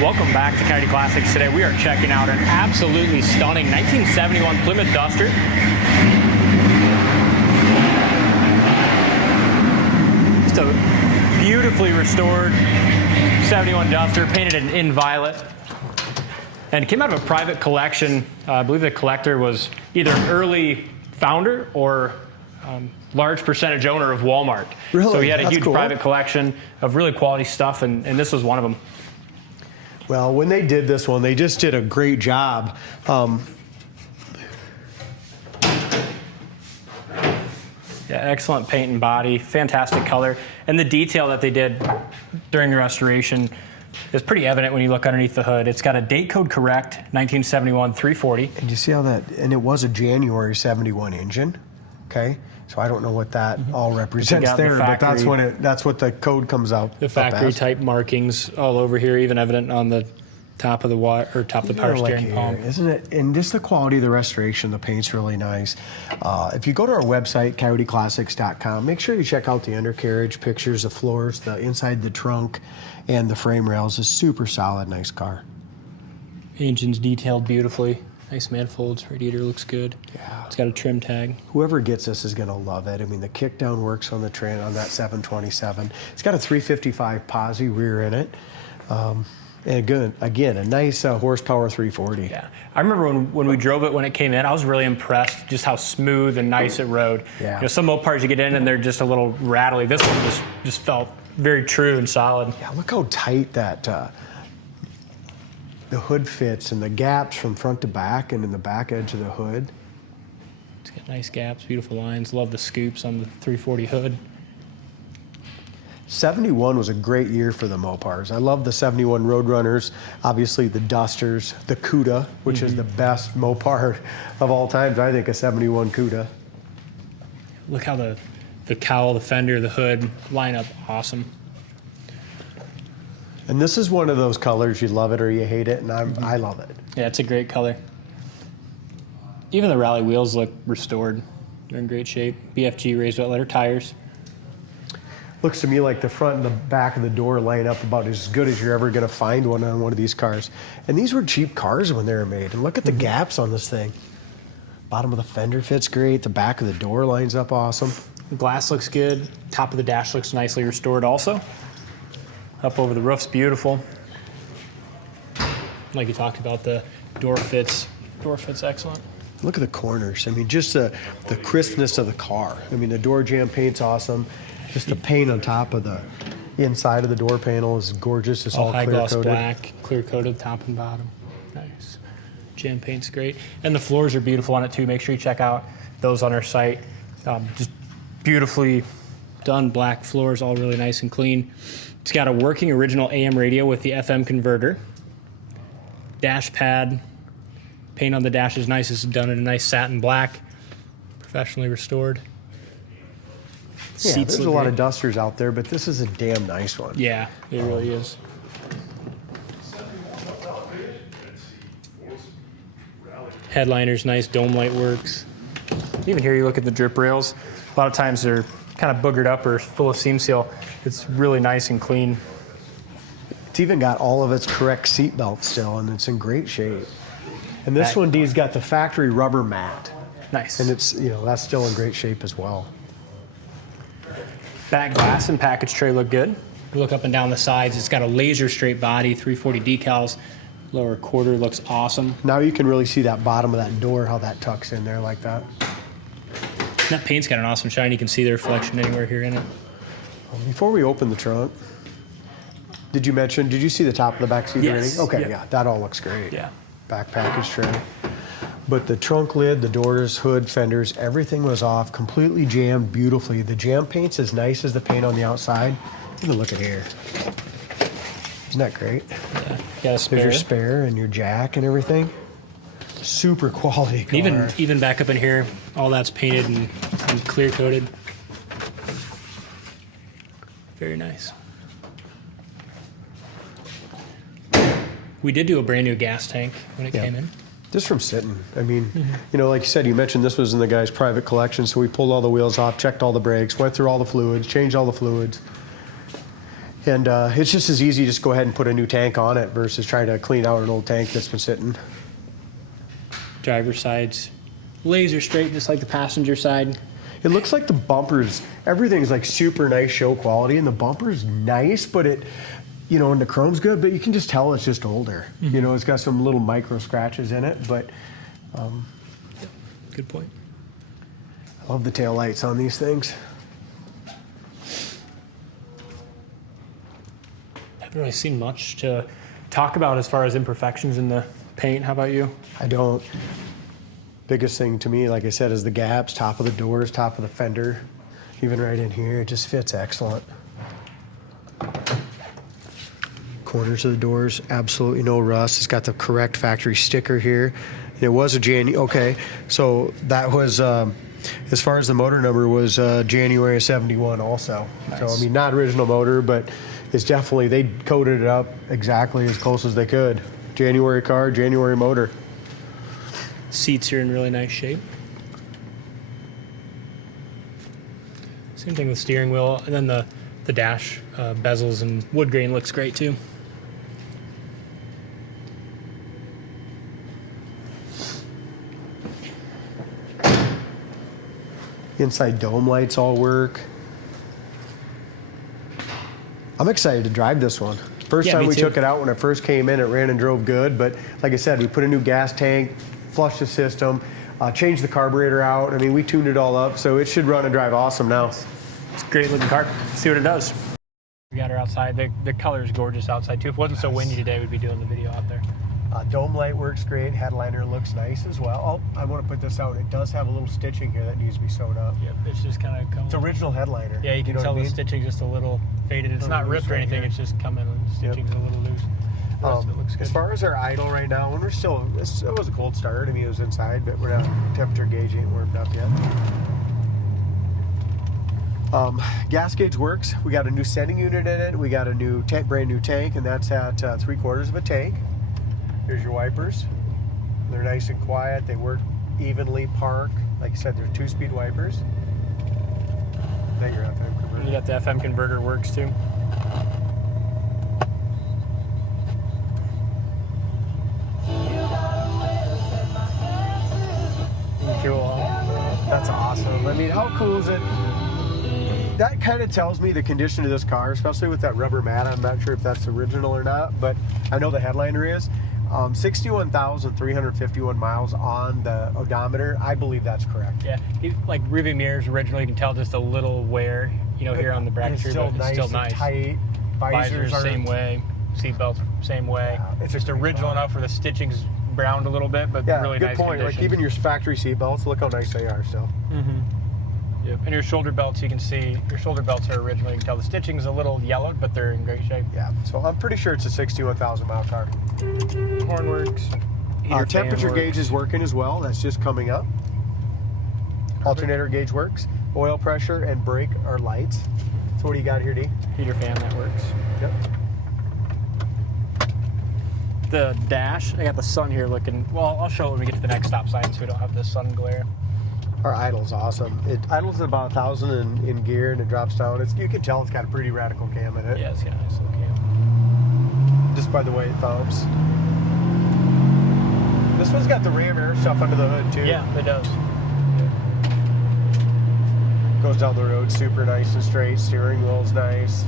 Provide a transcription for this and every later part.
Welcome back to Coyote Classics. Today we are checking out an absolutely stunning 1971 Plymouth Duster. Just a beautifully restored 71 Duster, painted in violet. And it came out of a private collection. I believe the collector was either an early founder or large percentage owner of Walmart. Really? So he had a That's huge cool. private collection of really quality stuff, and this was one of them. Well, when they did this one, they just did a great job. Yeah, excellent paint and body, fantastic color. And the detail that they did during the restoration is pretty evident when you look underneath the hood. It's got a date code correct, 1971 340. And you see how that, and it was a January 71 engine, okay? So I don't know what that all represents there, but that's when that's what the code comes out. The factory type markings all over here, even evident on the top of the water, or top of the power steering pump. Isn't it? And just the quality of the restoration, the paint's really nice. If you go to our website, coyoteclassics.com, make sure you check out the undercarriage pictures, the floors, the inside the trunk, and the frame rails. Is super solid, nice car. Engine's detailed beautifully. Nice manifolds, radiator looks good. Yeah. It's got a trim tag. Whoever gets this is going to love it. I mean, the kickdown works on the train on that 727. It's got a 355 posi rear in it. And good, again, a nice horsepower 340. Yeah, I remember when we drove it when it came in, I was really impressed just how smooth and nice it rode. Yeah. You know, some Mopars you get in and they're just a little rattly. This one just felt very true and solid. Yeah, look how tight that the hood fits, and the gaps from front to back and in the back edge of the hood. It's got nice gaps, beautiful lines. Love the scoops on the 340 hood. 71 was a great year for the Mopars. I love the 71 Roadrunners, obviously the Dusters, the Cuda, which is the best Mopar of all times, I think, a 71 Cuda. Look how the cowl, the fender, the hood line up awesome. And this is one of those colors, you love it or you hate it, and I love it. Yeah, it's a great color. Even the rally wheels look restored. They're in great shape. BFG raised wet letter tires. Looks to me like the front and the back of the door line up about as good as you're ever going to find one on one of these cars. And these were cheap cars when they were made. And look at the gaps on this thing. Bottom of the fender fits great. The back of the door lines up awesome. The glass looks good. Top of the dash looks nicely restored also. Up over the roof's beautiful. Like you talked about, the door fits excellent. Look at the corners. I mean, just the crispness of the car. I mean, the door jamb paint's awesome. Just the paint on top of the inside of the door panel is gorgeous. It's all high clear gloss coated. black, clear coated top and bottom. Nice. Jam paint's great. And the floors are beautiful on it too. Make sure you check out those on our site. Just beautifully done black floors, all really nice and clean. It's got a working original AM radio with the FM converter. Dash pad. Paint on the dash is nice. It's done in a nice satin black. Professionally restored. Yeah, Seats there's a lot of Dusters out there, but this is a damn nice one. Yeah, it really is. Headliner's nice, dome light works. Even here you look at the drip rails. A lot of times they're kind of boogered up or full of seam seal. It's really nice and clean. It's even got all of its correct seat belts still, and it's in great shape. And this one, Dee's got the factory rubber mat. Nice. And it's, you know, that's still in great shape as well. Back glass and package tray look good. You look up and down the sides, it's got a laser straight body, 340 decals. Lower quarter looks awesome. Now you can really see that bottom of that door, how that tucks in there like that. That paint's got an awesome shine. You can see the reflection anywhere here in it. Before we open the trunk, did you see the top of the back seat Yes. already? Okay, Yep. yeah, that all looks great. Yeah. Back package tray. But the trunk lid, the doors, hood, fenders, everything was off, completely jammed beautifully. The jam paint's as nice as the paint on the outside. Even look at here. Isn't that great? Yeah. Got a spare. There's your spare and your jack and everything. Super quality car. Even back up in here, all that's painted and clear coated. Very nice. We did do a brand new gas tank when it came in. Just from sitting. I mean, you know, like you said, you mentioned this was in the guy's private collection, so we pulled all the wheels off, checked all the brakes, went through all the fluids, changed all the fluids. And it's just as easy to just go ahead and put a new tank on it versus trying to clean out an old tank that's been sitting. Driver's side's laser straight, just like the passenger side. It looks like the bumpers, everything's like super nice show quality, and the bumper's nice, but it, you know, and the chrome's good, but you can just tell it's just older. You know, it's got some little micro scratches in it, but Good point. I love the tail lights on these things. Haven't really seen much to talk about as far as imperfections in the paint. How about you? I don't. Biggest thing to me, like I said, is the gaps, top of the doors, top of the fender, even right in here. It just fits excellent. Corners of the doors, absolutely no rust. It's got the correct factory sticker here. It was a okay, so that was, as far as the motor number was January of 71 also. Nice. So, I mean, not original motor, but it's definitely, they coded it up exactly as close as they could. January car, January motor. Seats are in really nice shape. Same thing with steering wheel, and then the dash bezels and wood grain looks great too. Inside dome lights all work. I'm excited to drive this one. First time we took it out, when it first came in, it ran and drove good. But like I said, we put a new gas tank, flushed the system, changed the carburetor out. I mean, we tuned it all up, so it should run and drive awesome now. It's a great looking car. Let's see what it does. We got her outside. The color is gorgeous outside too. If it wasn't so windy today, we'd be doing the video out there. Dome light works great. Headliner looks nice as well. Oh, I want to put this out. It does have a little stitching here that needs to be sewn up. Yep, it's just kind of coming. It's original headliner. Yeah, you can tell the stitching's just a little faded. It's not ripped or anything. It's just coming. Stitching's a little loose. The rest of it looks good. As far as our idle right now, when we're still, it was a cold start. I mean, it was inside, but we're not, temperature gauge ain't warmed up yet. Gas gauge works. We got a new sending unit in it. We got a new brand new tank, and that's at 3/4 of a tank. Here's your wipers. They're nice and quiet. They work evenly park. Like I said, they're 2-speed wipers. Then your FM converter. You got the FM converter works too. Cool. That's awesome. I mean, how cool is it? That kind of tells me the condition of this car, especially with that rubber mat. I'm not sure if that's original or not, but I know the headliner is. 61,351 miles on the odometer. I believe that's correct. Yeah, like rearview mirrors originally, you can tell just a little wear, you know, here on the bracket. But it's still nice. Tight. Visors same way. Seatbelts same way. Yeah, it's just original enough where the stitching's browned a little bit, but really good nice point. condition. Like even your factory seatbelts, look how nice they are still. Yep. And your shoulder belts, you can see your shoulder belts are original. You can tell the stitching's a little yellowed, but they're in great shape. Yeah. So I'm pretty sure it's a 61,000 mile car. Horn works. Temperature gauge is working as well. That's just coming up. Alternator gauge works. Oil pressure and brake are lights. So what do you got here, D? Heater fan, that works. Yep. The dash, I got the sun here looking, well, I'll show it when we get to the next stop sign so we don't have the sun glare. Our idle's awesome. It idles at about 1,000 in gear, and it drops down. You can tell it's got a pretty radical cam in it. Yeah, it's got a nice little cam. Just by the way it thumps. This one's got the ram air stuff under the hood too. Yeah, it does. Goes down the road super nice and straight. Steering wheel's nice.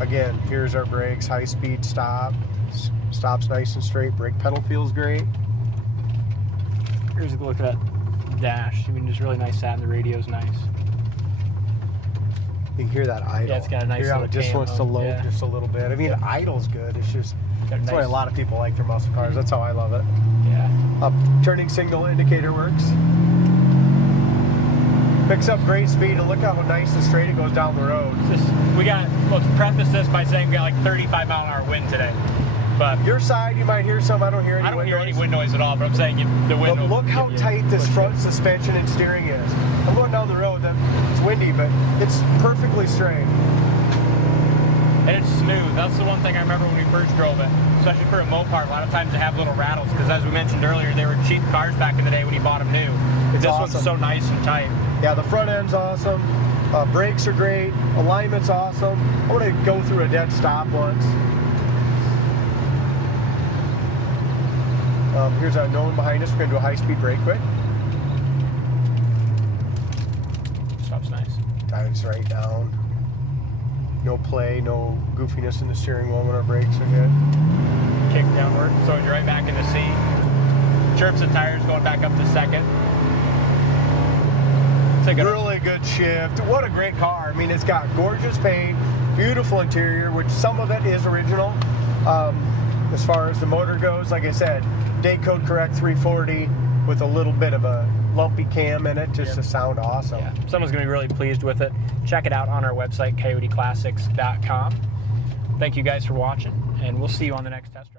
Again, here's our brakes. High speed stop. Stops nice and straight. Brake pedal feels great. Here's a look at that dash. I mean, just really nice sound. The radio's nice. You can hear that idle. Yeah, it's got a nice little it just cam wants to load yeah. just a little bit. I mean, idle's good. It's just, that's why a lot of people like their muscle cars. That's how I love it. Yeah. Turning signal indicator works. Picks up great speed, and look how nice and straight it goes down the road. Let's preface this by saying we got like 35 mile an hour wind today. But your side, you might hear some. I don't hear any wind noise. I don't hear any wind noise at all, but I'm saying the wind. But look how tight this front suspension and steering is. I'm going down the road. It's windy, but it's perfectly straight. And it's smooth. That's the one thing I remember when we first drove it, especially for a Mopar. A lot of times they have little rattles because, as we mentioned earlier, they were cheap cars back in the day when you bought them new. This one's so nice and tight. Yeah, the front end's awesome. Brakes are great. Alignment's awesome. I want to go through a dead stop once. Here's a no one behind us. We're going to do a high-speed brake quick. Stop's nice. Dives right down. No play, no goofiness in the steering wheel when our brakes are good. Kick downward, throws you right back in the seat. Chirps the tires, going back up to second. Take a Really good shift. What a great car. I mean, it's got gorgeous paint, beautiful interior, which some of it is original. As far as the motor goes, like I said, date code correct 340 with a little bit of a lumpy cam in it, just to sound awesome. Yeah, someone's going to be really pleased with it. Check it out on our website, coyoteclassics.com. Thank you guys for watching, and we'll see you on the next test drive.